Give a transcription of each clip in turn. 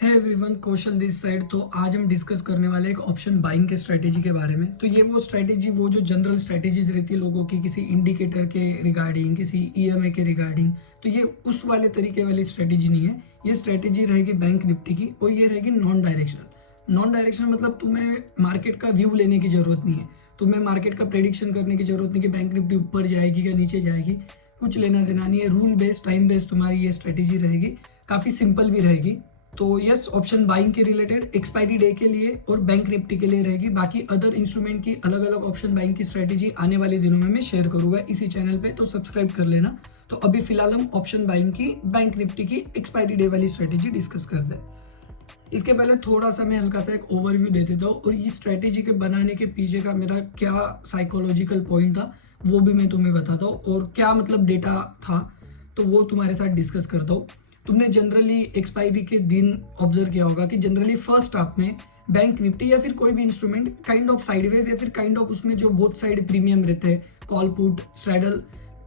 है everyone, Kaushal this side. तो आज हम डिस्कस करने वाले एक ऑप्शन बाइंग के स्ट्रेटेजी के बारे में। तो ये वो स्ट्रेटेजी, वो जो जनरल स्ट्रेटेजीज रहती है लोगों की, किसी इंडिकेटर के रिगार्डिंग, किसी ईएमए के रिगार्डिंग, तो ये उस वाले तरीके वाली स्ट्रेटेजी नहीं है। ये स्ट्रेटेजी रहेगी बैंक निफ्टी की, और ये रहेगी नॉन डायरेक्शनल। नॉन डायरेक्शनल मतलब तुम्हें मार्केट का व्यू लेने की जरूरत नहीं है, तुम्हें मार्केट का प्रेडिक्शन करने की जरूरत नहीं कि बैंक निफ्टी ऊपर जाएगी या नीचे जाएगी, कुछ लेना देना नहीं है। रूल बेस्ड, टाइम बेस्ड तुम्हारी ये स्ट्रेटेजी रहेगी, काफ़ी सिंपल भी रहेगी। तो यस, ऑप्शन बाइंग के रिलेटेड एक्सपायरी डे के लिए और बैंक निफ्टी के लिए रहेगी। बाकी अदर इंस्ट्रूमेंट की अलग अलग ऑप्शन बाइंग की स्ट्रेटेजी आने वाले दिनों में मैं शेयर करूंगा इसी चैनल पे, तो सब्सक्राइब कर लेना। तो अभी फिलहाल हम ऑप्शन बाइंग की बैंक निफ्टी की एक्सपायरी डे वाली स्ट्रेटेजी डिस्कस करते हैं। इसके पहले थोड़ा सा मैं हल्का सा एक ओवरव्यू दे देता हूँ, और इस स्ट्रेटेजी के बनाने के पीछे का मेरा क्या साइकोलॉजिकल पॉइंट था वो भी मैं तुम्हें बताता हूँ, और क्या मतलब डेटा था तो वो तुम्हारे साथ डिस्कस करता हूँ। तुमने जनरली एक्सपायरी के दिन ऑब्जर्व किया होगा कि जनरली फर्स्ट हाफ में बैंक निफ्टी या फिर कोई भी इंस्ट्रूमेंट काइंड ऑफ साइडवेज या फिर काइंड ऑफ उसमें जो बोथ साइड प्रीमियम रहते हैं, कॉल पुट स्ट्रैडल,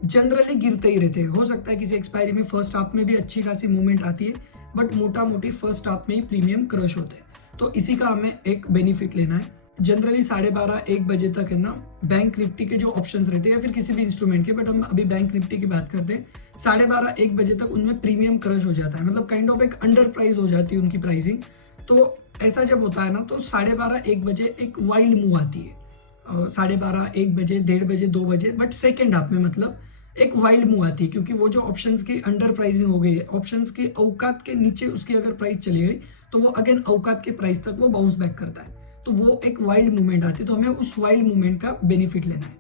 जनरली गिरते ही रहते हैं। हो सकता है किसी एक्सपायरी में फर्स्ट हाफ में भी अच्छी खासी मूवमेंट आती है, बट मोटा मोटी फर्स्ट हाफ में ही प्रीमियम क्रश होते हैं। तो इसी का हमें एक बेनिफिट लेना है। जनरली 12:30-1 बजे तक है ना, बैंक निफ्टी के जो ऑप्शंस रहते हैं या फिर किसी भी इंस्ट्रूमेंट के, बट हम अभी बैंक निफ्टी की बात करते हैं, 12:30-1 बजे तक उनमें प्रीमियम क्रश हो जाता है, मतलब काइंड ऑफ एक अंडर प्राइस हो जाती है उनकी प्राइसिंग। तो ऐसा जब होता है ना, तो 12:30-1 बजे एक वाइल्ड मूव आती है। 12:30-1 बजे, 1:30 बजे, 2 बजे, बट सेकेंड हाफ में मतलब एक वाइल्ड मूव आती है, क्योंकि वो जो ऑप्शंस की अंडर प्राइसिंग हो गई है, ऑप्शंस की औकात के नीचे उसकी अगर प्राइस चली गई तो वो अगेन औकात के प्राइस तक वो बाउंस बैक करता है। तो वो एक वाइल्ड मूवमेंट आती है, तो हमें उस वाइल्ड मूवमेंट का बेनिफिट लेना है।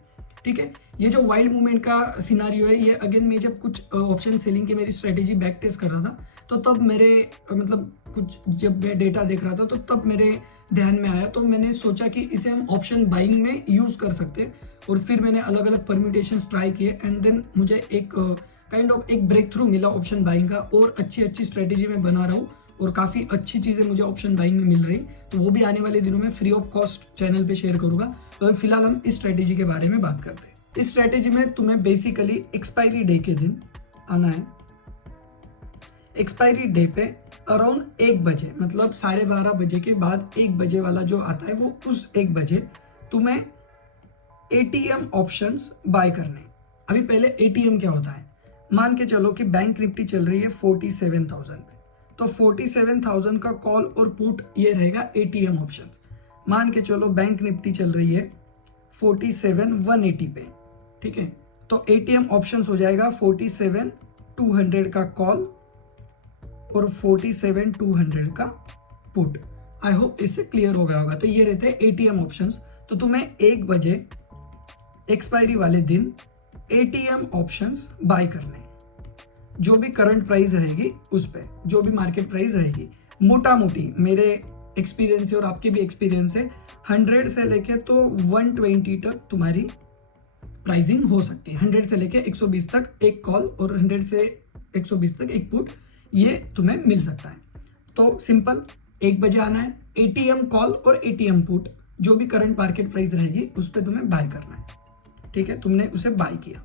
ठीक है, ये जो वाइल्ड मूवमेंट का सिनारियो है, ये अगेन मैं जब कुछ ऑप्शन सेलिंग की मेरी स्ट्रेटेजी बैक टेस्ट कर रहा था, तो तब मेरे मतलब कुछ जब मैं डेटा देख रहा था तो तब मेरे ध्यान में आया, तो मैंने सोचा कि इसे हम ऑप्शन बाइंग में यूज कर सकते हैं। और फिर मैंने अलग अलग परम्यूटेशन ट्राई किए, एंड देन मुझे एक काइंड ऑफ एक ब्रेक थ्रू मिला ऑप्शन बाइंग का, और अच्छी अच्छी स्ट्रेटेजी मैं बना रहा हूँ, और काफ़ी अच्छी चीज़ें मुझे ऑप्शन बाइंग में मिल रही। तो वो भी आने वाले दिनों में फ्री ऑफ कॉस्ट चैनल पे शेयर करूंगा। तो अभी फिलहाल हम इस स्ट्रेटेजी के बारे में बात करते हैं। इस स्ट्रेटेजी में तुम्हें बेसिकली एक्सपायरी डे के दिन आना है। एक्सपायरी डे पे अराउंड 1 बजे, मतलब 12:30 बजे के बाद 1 बजे वाला जो आता है, वो उस 1 बजे तुम्हें एटीएम ऑप्शंस बाय करने। अभी पहले एटीएम क्या होता है, मान के चलो कि बैंक निफ्टी चल रही है 47,000 पे, तो 47,000 का कॉल और पुट ये रहेगा एटीएम ऑप्शन। मान के चलो बैंक निफ्टी चल रही है 47,180 पे, ठीक है, तो एटीएम ऑप्शन हो जाएगा 47,200 का कॉल और 47,200 का पुट। आई होप इससे क्लियर हो गया होगा। तो ये रहते हैं एटीएम ऑप्शंस। तो तुम्हें 1 बजे एक्सपायरी वाले दिन एटीएम ऑप्शंस बाय करने, जो भी करंट प्राइस रहेगी उस पे, जो भी मार्केट प्राइस रहेगी। मोटा मोटी मेरे एक्सपीरियंस है और आपके भी एक्सपीरियंस है, 100 से लेके तो 120 तक तुम्हारी प्राइसिंग हो सकती है। 100 से लेके 120 तक एक कॉल और 100 से 120 तक एक पुट, ये तुम्हें मिल सकता है। तो सिंपल, 1 बजे आना है, एटीएम कॉल और एटीएम पुट, जो भी करंट मार्केट प्राइस रहेगी उस पर तुम्हें बाय करना है। ठीक है, तुमने उसे बाय किया।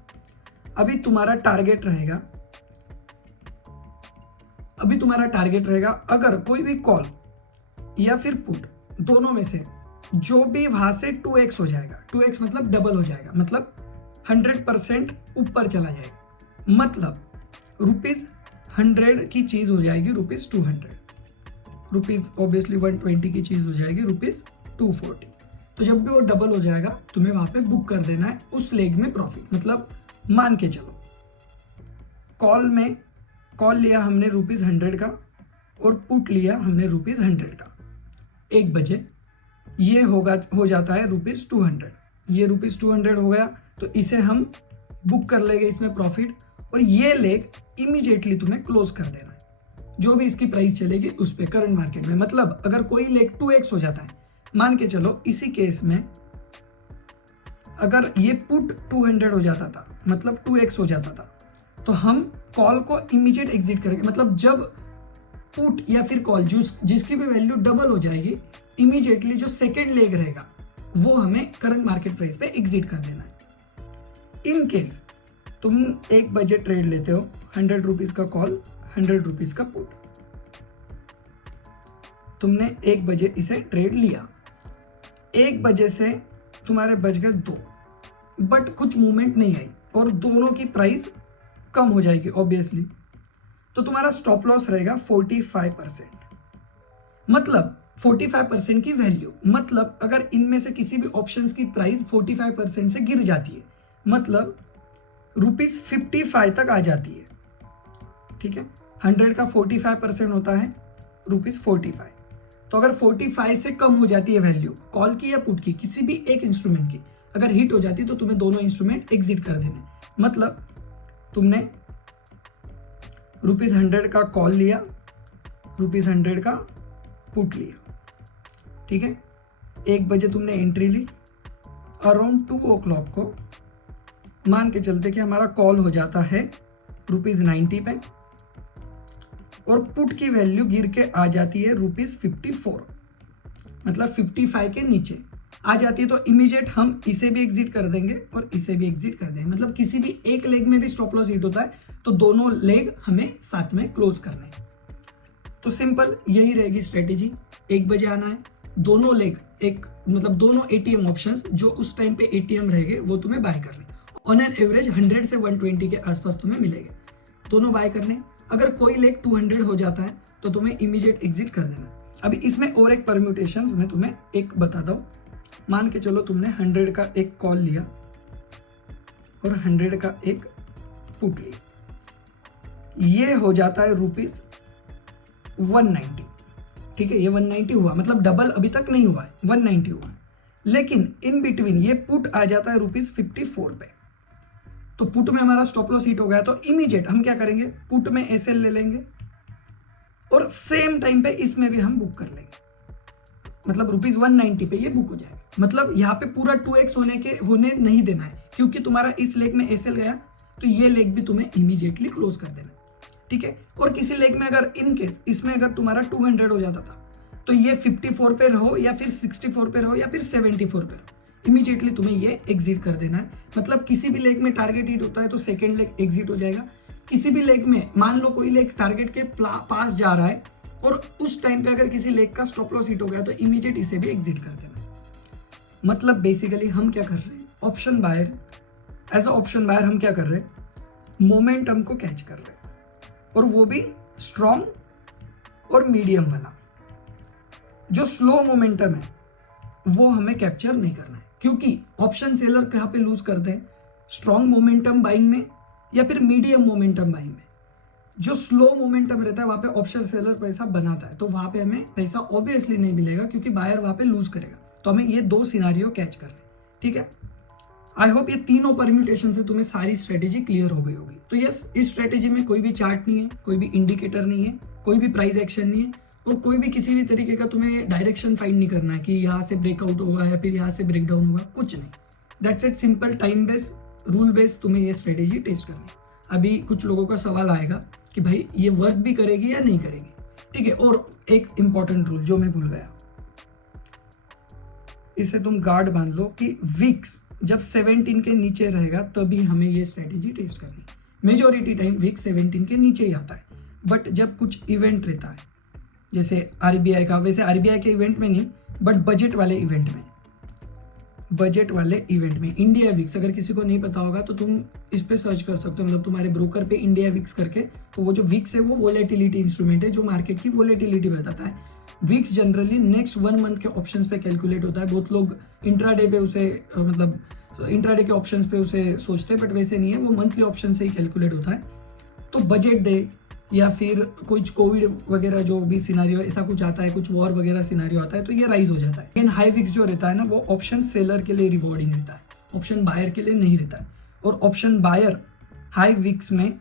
अभी तुम्हारा टारगेट रहेगा, अगर कोई भी कॉल या फिर पुट दोनों में से जो भी वहां से 2x हो जाएगा, 2x मतलब डबल हो जाएगा, मतलब 100% ऊपर चला जाएगा, मतलब ₹100 की चीज हो जाएगी ₹200, रुपीज ऑब्वियसली 120 की चीज हो जाएगी ₹240। तो जब भी वो डबल हो जाएगा तुम्हें वहां पे बुक कर देना है उस लेग में प्रॉफिट। मतलब मान के चलो कॉल लिया हमने ₹100 का और पुट लिया हमने ₹100 का 1 बजे, ये हो जाता है ₹200। ये ₹200 हो गया, तो इसे हम बुक कर लेंगे इसमें प्रॉफिट, और ये लेग इमीडिएटली तुम्हें क्लोज कर देना है जो भी इसकी प्राइस चलेगी उस पे करंट मार्केट में। मतलब अगर कोई लेग 2x हो जाता है, मान के चलो इसी केस में अगर ये पुट 200 हो जाता था, मतलब 2x हो जाता था, तो हम कॉल को इमीडिएट एग्जिट करेंगे। मतलब जब पुट या फिर कॉल जिसकी भी वैल्यू डबल हो जाएगी, इमीडिएटली जो सेकेंड लेग रहेगा वो हमें करंट मार्केट प्राइस पे एग्जिट कर देना है। इन केस तुम 1 बजे ट्रेड लेते हो, ₹100 का कॉल, ₹100 का पुट, तुमने 1 बजे इसे ट्रेड लिया, 1 बजे से तुम्हारे बच गए 2, बट कुछ मूवमेंट नहीं आई और दोनों की प्राइस कम हो जाएगी ऑब्वियसली, तो तुम्हारा स्टॉप लॉस रहेगा 45%। मतलब 45% की वैल्यू, मतलब अगर इनमें से किसी भी ऑप्शंस की प्राइस 45% से गिर जाती है, मतलब ₹55 तक आ जाती है, ठीक है। 100 का 45% होता है ₹45। तो अगर 45 से कम हो जाती है वैल्यू कॉल की या पुट की, किसी भी एक इंस्ट्रूमेंट की अगर हिट हो जाती है, तो तुम्हें दोनों इंस्ट्रूमेंट एग्जिट कर देने। मतलब तुमने ₹100 का कॉल लिया, ₹100 का पुट लिया, ठीक है। 1 बजे तुमने एंट्री ली, अराउंड 2 o'clock को मान के चलते कि हमारा कॉल हो जाता है ₹90 पे और पुट की वैल्यू गिर के आ जाती है ₹54, मतलब 55 के नीचे आ जाती है, तो इमीडिएट हम इसे भी एग्जिट कर देंगे और इसे भी एग्जिट कर देंगे। मतलब किसी भी एक लेग में भी स्टॉप लॉस हिट होता है तो दोनों लेग हमें साथ में क्लोज करने हैं। तो सिंपल यही रहेगी स्ट्रेटेजी। 1 बजे आना है, दोनों लेग एक मतलब दोनों एटीएम ऑप्शंस जो उस टाइम पे एटीएम रहेंगे वो तुम्हें बाय करने, ऑन एन एवरेज 100 से 120 के आसपास तुम्हें मिलेंगे, दोनों बाय करने। अगर कोई लेग 200 हो जाता है तो तुम्हें इमीडिएट एग्जिट कर देना। अभी इसमें और एक परम्यूटेशन मैं तुम्हें एक बताता हूँ। मान के चलो तुमने 100 का एक कॉल लिया और 100 का एक पुट लिया, ये हो जाता है ₹190, ठीक है। ये 190 हुआ, मतलब डबल अभी तक नहीं हुआ है, 190 हुआ, लेकिन इन बिटवीन ये पुट आ जाता है ₹54 पे। तो पुट में हमारा स्टॉप लॉस हिट हो गया, तो इमीडिएट हम क्या करेंगे, पुट में एसएल ले लेंगे और सेम टाइम पे इसमें भी हम बुक कर लेंगे, मतलब ₹190 पे ये बुक हो जाएगा। मतलब यहाँ पे पूरा 2x होने नहीं देना है, क्योंकि तुम्हारा इस लेग में एसएल गया तो ये लेग भी तुम्हें इमीडिएटली क्लोज कर देना, ठीक है। और किसी लेग में अगर इन केस इसमें अगर तुम्हारा 200 हो जाता था तो ये 54 पे रहो या फिर 64 पे रहो या फिर 74 पे रहो, इमीडिएटली तुम्हें ये एग्जिट कर देना है। मतलब किसी भी लेग में टारगेट हिट होता है तो सेकंड लेग एग्जिट हो जाएगा। किसी भी लेग में मान लो कोई लेग टारगेट के पास जा रहा है और उस टाइम पे अगर किसी लेग का स्टॉप लॉस हिट हो गया तो इमीडिएट इसे भी एग्जिट कर देना। मतलब बेसिकली हम क्या कर रहे हैं, option buyer, as a option buyer हम क्या कर रहे हैं, मोमेंटम को कैच कर रहे हैं, और वो भी स्ट्रॉन्ग और मीडियम वाला। जो स्लो मोमेंटम है वो हमें कैप्चर नहीं करना है, क्योंकि ऑप्शन सेलर कहाँ पे लूज करते हैं, स्ट्रॉन्ग मोमेंटम बाइंग में या फिर मीडियम मोमेंटम बाइंग में। जो स्लो मोमेंटम रहता है वहां पे ऑप्शन सेलर पैसा बनाता है, तो वहां पे हमें पैसा ऑब्वियसली नहीं मिलेगा क्योंकि बायर वहां पे लूज करेगा। तो हमें ये 2 सिनारियो कैच करने, ठीक है। आई होप ये तीनों परम्यूटेशन से तुम्हें सारी स्ट्रेटेजी क्लियर हो गई होगी। तो यस, इस स्ट्रेटेजी में कोई भी चार्ट नहीं है, कोई भी इंडिकेटर नहीं है, कोई भी प्राइस एक्शन नहीं है, और कोई भी किसी भी तरीके का तुम्हें डायरेक्शन फाइंड नहीं करना है कि यहाँ से ब्रेकआउट होगा या फिर यहाँ से ब्रेकडाउन होगा, कुछ नहीं। That's it, simple time based, rule based तुम्हें ये स्ट्रेटेजी टेस्ट करनी है। अभी कुछ लोगों का सवाल आएगा कि भाई ये वर्क भी करेगी या नहीं करेगी, ठीक है। और एक इंपॉर्टेंट रूल जो मैं भूल गया, इसे तुम गार्ड बांध लो कि विक्स जब 17 के नीचे रहेगा तभी हमें ये स्ट्रेटेजी टेस्ट करनी। मेजॉरिटी टाइम विक्स 17 के नीचे ही आता है, बट जब कुछ इवेंट रहता है जैसे आरबीआई का, वैसे आरबीआई के इवेंट में नहीं बट बजट वाले इवेंट में इंडिया विक्स, अगर किसी को नहीं पता होगा तो तुम इस पे सर्च कर सकते हो, मतलब तुम्हारे ब्रोकर पे इंडिया विक्स करके। तो वो जो विक्स है वो वोलेटिलिटी इंस्ट्रूमेंट है जो मार्केट की वोलेटिलिटी बताता है। विक्स जनरली नेक्स्ट 1 मंथ के ऑप्शंस पे कैलकुलेट होता है। बहुत लोग इंट्राडे पे उसे मतलब इंट्राडे के ऑप्शंस पे उसे सोचते हैं, बट वैसे नहीं है, वो मंथली ऑप्शन से ही कैलकुलेट होता है। तो बजट डे या फिर कुछ कोविड वगैरह जो भी सिनारियो ऐसा कुछ आता है, कुछ वॉर वगैरह सिनारियो आता है तो ये राइज हो जाता है। लेकिन हाई विक्स जो रहता है ना वो ऑप्शन सेलर के लिए रिवॉर्डिंग रहता है, ऑप्शन बायर के लिए नहीं रहता है। और ऑप्शन बायर हाई विक्स में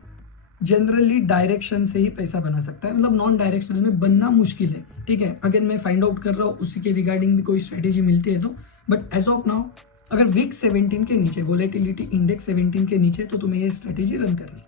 जनरली डायरेक्शन से ही पैसा बना सकता है, मतलब नॉन डायरेक्शनल में बनना मुश्किल है, ठीक है। अगर मैं फाइंड आउट कर रहा हूँ उसी के रिगार्डिंग भी कोई स्ट्रेटेजी मिलती है तो, बट एज ऑफ नाउ अगर विक्स 17 के नीचे, वोलेटिलिटी इंडेक्स 17 के नीचे, तो तुम्हें ये स्ट्रेटेजी रन करनी।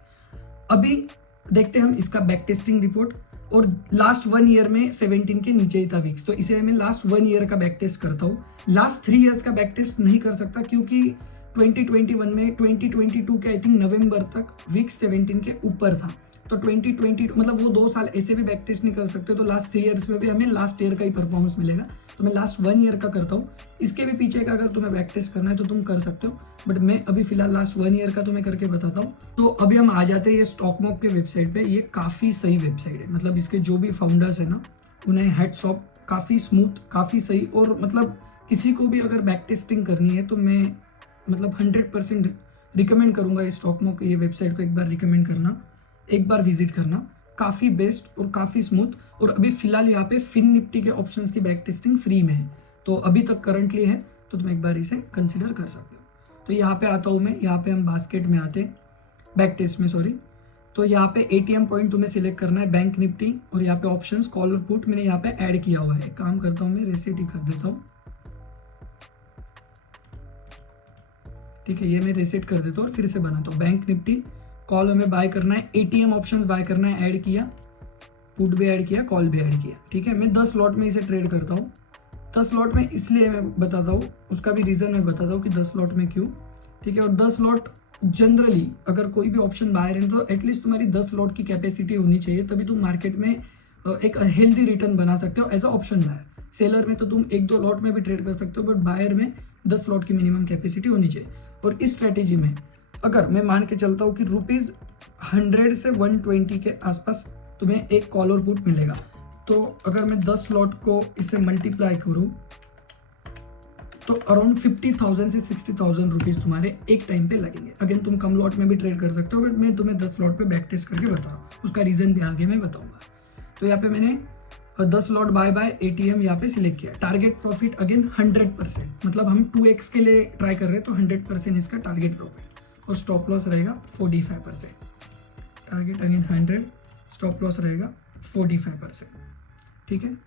अभी देखते हैं हम इसका बैक टेस्टिंग रिपोर्ट, और लास्ट 1 ईयर में 17 के नीचे ही था विक्स, तो इसे मैं लास्ट 1 ईयर का बैक टेस्ट करता हूँ। लास्ट 3 ईयर्स का बैक टेस्ट नहीं कर सकता क्योंकि 2021 में 2022 के आई थिंक नवंबर तक विक्स 17 के ऊपर था, तो 2020 मतलब वो 2 साल ऐसे भी बैक टेस्ट नहीं कर सकते, तो लास्ट 3 ईयर्स में भी हमें लास्ट ईयर का ही परफॉर्मेंस मिलेगा। तो मैं लास्ट 1 ईयर का करता हूँ, इसके भी पीछे का अगर तुम्हें बैक टेस्ट करना है तो तुम कर सकते हो, बट मैं अभी फिलहाल लास्ट 1 ईयर का तुम्हें करके बताता हूँ। तो अभी हम आ जाते हैं ये स्टॉकमॉक के वेबसाइट पे। ये काफ़ी सही वेबसाइट है, मतलब इसके जो भी फाउंडर्स है ना, उन्हें हेड्स ऑफ, काफ़ी स्मूथ, काफ़ी सही। और मतलब किसी को भी अगर बैक टेस्टिंग करनी है तो मैं मतलब 100% रिकमेंड करूँगा ये स्टॉकमॉक, ये वेबसाइट को एक बार रिकमेंड करना, एक बार विजिट करना। काफ़ी बेस्ट और काफ़ी स्मूथ। और अभी फिलहाल यहाँ पे फिन निफ्टी के ऑप्शंस की बैक टेस्टिंग फ्री में है, तो अभी तक करंटली है, तो तुम एक बार इसे कंसिडर कर सकते हो। तो यहाँ पे आता हूँ मैं, यहाँ पे हम बास्केट में आते हैं, बैक टेस्ट में सॉरी। तो यहाँ पे ATM पॉइंट तुम्हें सिलेक्ट करना है, बैंक निफ्टी, और यहाँ पे ऑप्शंस कॉल और पुट मैंने यहाँ पे ऐड किया हुआ है। काम करता हूँ मैं, रेसिट ही कर देता हूँ, ठीक है, ये मैं रेसिट कर देता हूँ और फिर से बनाता हूँ। बैंक निफ्टी कॉल हमें बाय करना है, ATM ऑप्शंस बाय करना है, ऐड किया, पुट भी ऐड किया, कॉल भी ऐड किया, ठीक है। मैं 10 लॉट में इसे ट्रेड करता हूँ। 10 लॉट में इसलिए मैं बताता हूँ, उसका भी रीज़न मैं बताता हूँ कि 10 लॉट में क्यों, ठीक है। और 10 लॉट जनरली अगर कोई भी ऑप्शन बायर है तो एटलीस्ट तुम्हारी 10 लॉट की कैपेसिटी होनी चाहिए, तभी तुम मार्केट में एक हेल्दी रिटर्न बना सकते हो as a option buyer. Seller में तो तुम 1-2 लॉट में भी ट्रेड कर सकते हो, बट बायर में 10 लॉट की मिनिमम कैपेसिटी होनी चाहिए। और इस स्ट्रेटेजी में अगर मैं मान के चलता हूँ कि ₹100 से 120 के आसपास तुम्हें एक कॉल और पुट मिलेगा, तो अगर मैं 10 लॉट को इससे मल्टीप्लाई करूँ तो अराउंड 50,000 से 60,000 रुपीज़ तुम्हारे एक टाइम पे लगेंगे। अगेन तुम कम लॉट में भी ट्रेड कर सकते हो, बट मैं तुम्हें 10 लॉट पे बैक टेस्ट करके बता रहा हूँ, उसका रीज़न भी आगे मैं बताऊँगा। तो यहाँ पे मैंने 10 लॉट बाय ATM यहाँ पे सिलेक्ट किया। टारगेट प्रॉफिट अगेन 100%, मतलब हम 2x के लिए ट्राई कर रहे हैं, तो 100% इसका टारगेट प्रॉफिट। और स्टॉप लॉस रहेगा 45%, टारगेट अगेन 100, स्टॉप लॉस रहेगा 45%, ठीक है।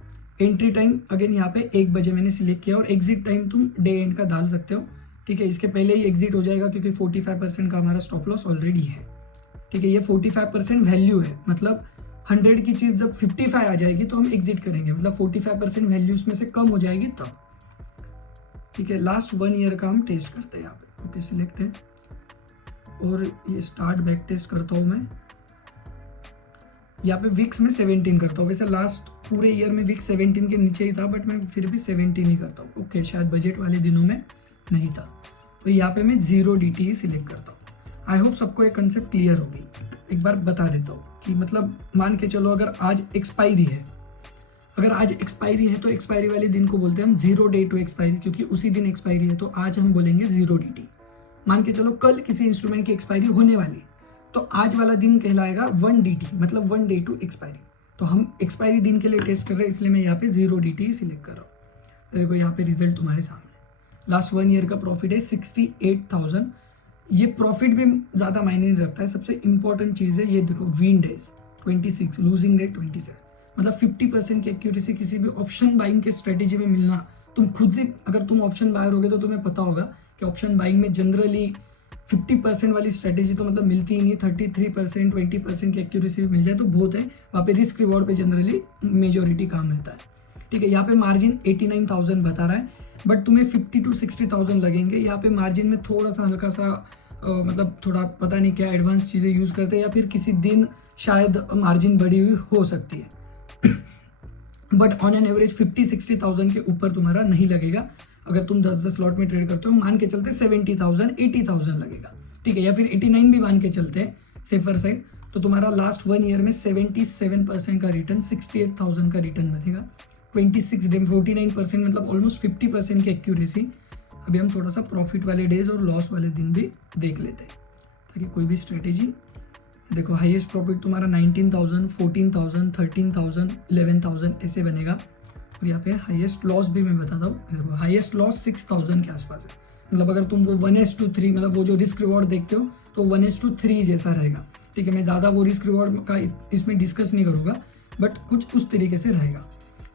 एंट्री टाइम अगेन यहाँ पे 1 बजे मैंने सिलेक्ट किया, और एग्जिट टाइम तुम डे एंड का डाल सकते हो, ठीक है। इसके पहले ही एग्जिट हो जाएगा क्योंकि 45% का हमारा स्टॉप लॉस ऑलरेडी है, ठीक है। ये 45% वैल्यू है, मतलब 100 की चीज़ जब 55 आ जाएगी तो हम एग्जिट करेंगे, मतलब 45% वैल्यू उसमें से कम हो जाएगी तब, ठीक है। लास्ट 1 ईयर का हम टेस्ट करते हैं यहाँ पे, ओके सिलेक्ट है, और ये स्टार्ट बैक टेस्ट करता हूँ मैं। यहाँ पे विक्स में 17 करता हूँ, वैसे लास्ट पूरे ईयर में विक्स 17 के नीचे ही था, बट मैं फिर भी 17 ही करता हूँ, ओके। शायद बजट वाले दिनों में नहीं था, तो यहाँ पे मैं 0 DT ही सिलेक्ट करता हूँ। आई होप सबको ये कंसेप्ट क्लियर होगी। एक बार बता देता हूँ कि मतलब मान के चलो अगर आज एक्सपायरी है, तो एक्सपायरी वाले दिन को बोलते हैं हम 0 डे टू एक्सपायरी, क्योंकि उसी दिन एक्सपायरी है, तो आज हम बोलेंगे 0 DT। मान के चलो कल किसी इंस्ट्रूमेंट की एक्सपायरी होने वाली, तो आज वाला दिन कहलाएगा 1 DT, मतलब 1 डे टू एक्सपायरी। तो हम एक्सपायरी दिन के लिए टेस्ट कर रहे हैं, इसलिए मैं यहाँ पे 0 DT सिलेक्ट कर रहा हूँ। तो देखो यहाँ पे रिजल्ट तुम्हारे सामने। लास्ट 1 ईयर का प्रॉफिट है 68,000। ये प्रॉफिट भी ज़्यादा मायने नहीं रखता है, सबसे इंपॉर्टेंट चीज़ है ये देखो, विन डेज 26, लूजिंग डेज 27, मतलब 50% की एक्यूरेसी किसी भी ऑप्शन बाइंग के स्ट्रेटेजी में मिलना। तुम खुद ही अगर तुम ऑप्शन बायर होगे तो तुम्हें पता होगा कि ऑप्शन बाइंग में जनरली 50% वाली स्ट्रेटेजी तो मतलब मिलती ही नहीं। 33%, 20% की एक्यूरेसी भी मिल जाए तो बहुत है, वहाँ पे रिस्क रिवॉर्ड पे जनरली मेजोरिटी काम रहता है, ठीक है। यहाँ पे मार्जिन 89,000 बता रहा है, बट तुम्हें 50 to 60,000 लगेंगे। यहाँ पे मार्जिन में थोड़ा सा हल्का सा मतलब थोड़ा पता नहीं क्या एडवांस चीज़ें यूज़ करते हैं, या फिर किसी दिन शायद मार्जिन बढ़ी हुई हो सकती है, बट ऑन एन एवरेज 50-60,000 के ऊपर तुम्हारा नहीं लगेगा। अगर तुम 10-10 लॉट में ट्रेड करते हो, मान के चलते 70,000, 80,000 लगेगा, ठीक है, या फिर 89 भी मान के चलते हैं सेफर साइड, तो तुम्हारा लास्ट 1 ईयर में 77% का रिटर्न, 68,000 का रिटर्न बनेगा। 26 डे 49%, मतलब ऑलमोस्ट 50% की एक्यूरेसी। अभी हम थोड़ा सा प्रॉफिट वाले डेज और लॉस वाले दिन भी देख लेते हैं, ताकि कोई भी स्ट्रेटेजी देखो। हाईएस्ट प्रॉफिट तुम्हारा 19,000, 14,000, 13,000, 11,000 ऐसे बनेगा। और यहाँ पे हाईएस्ट लॉस भी मैं बताता हूँ, देखो हाईएस्ट लॉस 6,000 के आसपास है, मतलब अगर तुम वो 1:3, मतलब वो जो रिस्क रिवॉर्ड देखते हो तो 1:3 जैसा रहेगा, ठीक है। मैं ज़्यादा वो रिस्क रिवॉर्ड का इसमें डिस्कस नहीं करूँगा, बट कुछ उस तरीके से रहेगा,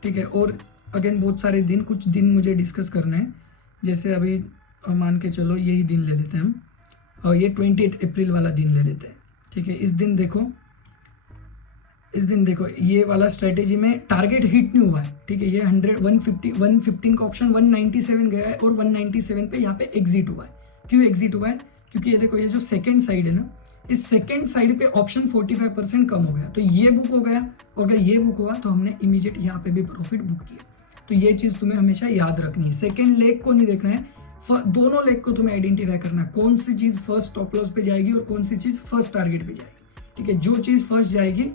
ठीक है। और अगेन बहुत सारे दिन, कुछ दिन मुझे डिस्कस करने हैं, जैसे अभी मान के चलो यही दिन ले लेते हैं हम, और ये 28 अप्रैल वाला दिन ले लेते हैं, ठीक है। इस दिन देखो ये वाला स्ट्रेटेजी में टारगेट हिट नहीं हुआ है, ठीक है। ये 115 का ऑप्शन 197 गया है, और 197 पे यहाँ पे एग्जिट हुआ है। क्यों एग्जिट हुआ है? क्योंकि ये देखो, ये जो सेकंड साइड है ना, इस सेकेंड साइड पे ऑप्शन 45% कम हो गया, तो ये बुक हो गया, और अगर ये बुक हुआ तो हमने इमीडिएट यहाँ पे भी प्रॉफिट बुक किया। तो ये चीज़ तुम्हें हमेशा याद रखनी है। सेकेंड लेग को नहीं देखना है, दोनों लेग को तुम्हें आइडेंटिफाई करना है, कौन सी चीज़ फर्स्ट स्टॉप लॉस पे जाएगी और कौन सी चीज़ फर्स्ट टारगेट पे जाएगी। ठीक है, जो चीज़ फर्स्ट जाएगी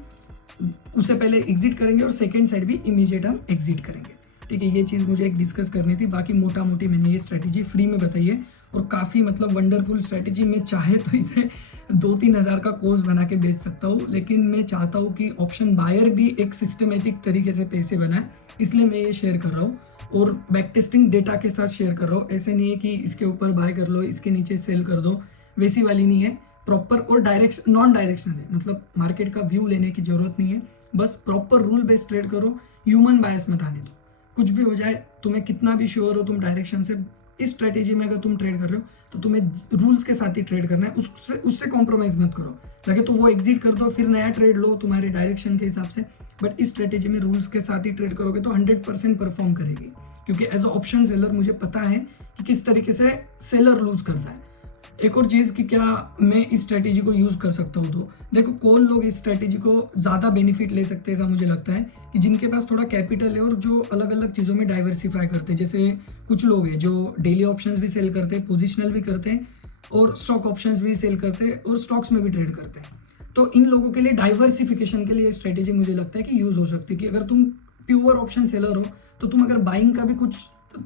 उससे पहले एग्जिट करेंगे और सेकेंड साइड भी इमीडिएट हम एग्जिट करेंगे। ठीक है, ये चीज़ मुझे एक डिस्कस करनी थी। बाकी मोटा मोटी मैंने ये स्ट्रेटेजी फ्री में बताई है और काफ़ी मतलब वंडरफुल स्ट्रेटेजी। मैं चाहे तो इसे 2-3 हज़ार का कोर्स बना के बेच सकता हूँ, लेकिन मैं चाहता हूँ कि ऑप्शन बायर भी एक सिस्टमेटिक तरीके से पैसे बनाए, इसलिए मैं ये शेयर कर रहा हूँ और बैक टेस्टिंग डेटा के साथ शेयर कर रहा हूँ। ऐसे नहीं है कि इसके ऊपर बाय कर लो, इसके नीचे सेल कर दो, वैसी वाली नहीं है। प्रॉपर और डायरेक्शन नॉन डायरेक्शनल है, मतलब मार्केट का व्यू लेने की जरूरत नहीं है, बस प्रॉपर रूल बेस्ड ट्रेड करो, ह्यूमन बायस मत आने दो। कुछ भी हो जाए, तुम्हें कितना भी श्योर हो तुम डायरेक्शन से, इस स्ट्रेटेजी में अगर तुम ट्रेड कर रहे हो तो तुम्हें रूल्स के साथ ही ट्रेड करना है, उससे कॉम्प्रोमाइज मत करो। लगे तो वो एग्जिट कर दो, फिर नया ट्रेड लो तुम्हारे डायरेक्शन के हिसाब से, बट इस स्ट्रेटेजी में रूल्स के साथ ही ट्रेड करोगे तो 100% परफॉर्म करेगी। क्योंकि एज अ ऑप्शन सेलर मुझे पता है कि किस तरीके से सेलर लूज करता है। एक और चीज़ कि क्या मैं इस स्ट्रेटेजी को यूज़ कर सकता हूँ, तो देखो कौन लोग इस स्ट्रेटेजी को ज़्यादा बेनिफिट ले सकते हैं, ऐसा मुझे लगता है कि जिनके पास थोड़ा कैपिटल है और जो अलग अलग चीज़ों में डाइवर्सिफाई करते हैं। जैसे कुछ लोग हैं जो डेली ऑप्शंस भी सेल करते हैं, पोजिशनल भी करते हैं और स्टॉक ऑप्शंस भी सेल करते हैं और स्टॉक्स में भी ट्रेड करते हैं। तो इन लोगों के लिए डाइवर्सिफिकेशन के लिए स्ट्रेटेजी मुझे लगता है कि यूज़ हो सकती है कि अगर तुम प्योर ऑप्शन सेलर हो तो तुम अगर बाइंग का भी कुछ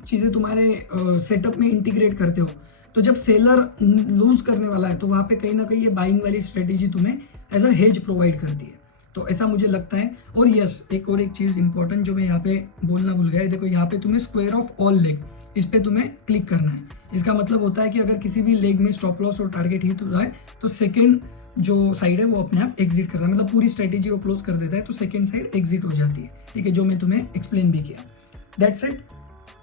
चीज़ें तुम्हारे सेटअप में इंटीग्रेट करते हो, तो जब सेलर लूज करने वाला है तो वहाँ पे कहीं ना कहीं ये बाइंग वाली स्ट्रेटेजी तुम्हें एज अ हेज प्रोवाइड करती है। तो ऐसा मुझे लगता है। और यस, एक चीज़ इंपॉर्टेंट जो मैं यहाँ पे बोलना भूल गया, देखो यहाँ पे तुम्हें स्क्वायर ऑफ ऑल लेग, इस पे तुम्हें क्लिक करना है। इसका मतलब होता है कि अगर किसी भी लेग में स्टॉप लॉस और टारगेट हिट हो जाए तो सेकेंड जो साइड है वो अपने आप एग्जिट करता है, मतलब पूरी स्ट्रेटेजी को क्लोज कर देता है, तो सेकेंड साइड एग्जिट हो जाती है। ठीक है, जो मैं तुम्हें एक्सप्लेन भी किया। दैट्स इट,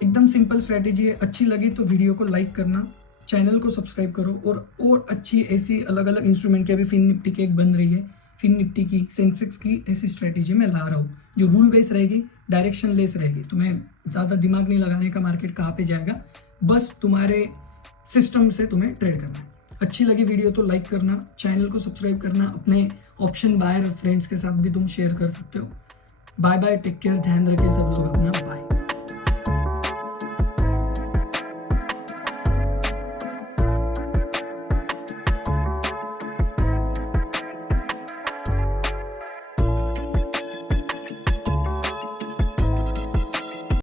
एकदम सिंपल स्ट्रेटेजी है। अच्छी लगी तो वीडियो को लाइक करना, चैनल को सब्सक्राइब करो और अच्छी ऐसी अलग अलग इंस्ट्रूमेंट की, अभी फिन निफ्टी की एक बन रही है, फिन निफ्टी की, सेंसेक्स की, ऐसी स्ट्रेटेजी मैं ला रहा हूँ जो रूल बेस रहेगी, डायरेक्शन लेस रहेगी। तुम्हें ज़्यादा दिमाग नहीं लगाने का मार्केट कहाँ पे जाएगा, बस तुम्हारे सिस्टम से तुम्हें ट्रेड करना है। अच्छी लगी वीडियो तो लाइक करना, चैनल को सब्सक्राइब करना, अपने ऑप्शन बायर फ्रेंड्स के साथ भी तुम शेयर कर सकते हो। बाय बाय, टेक केयर, ध्यान रखिए सब लोग अपना।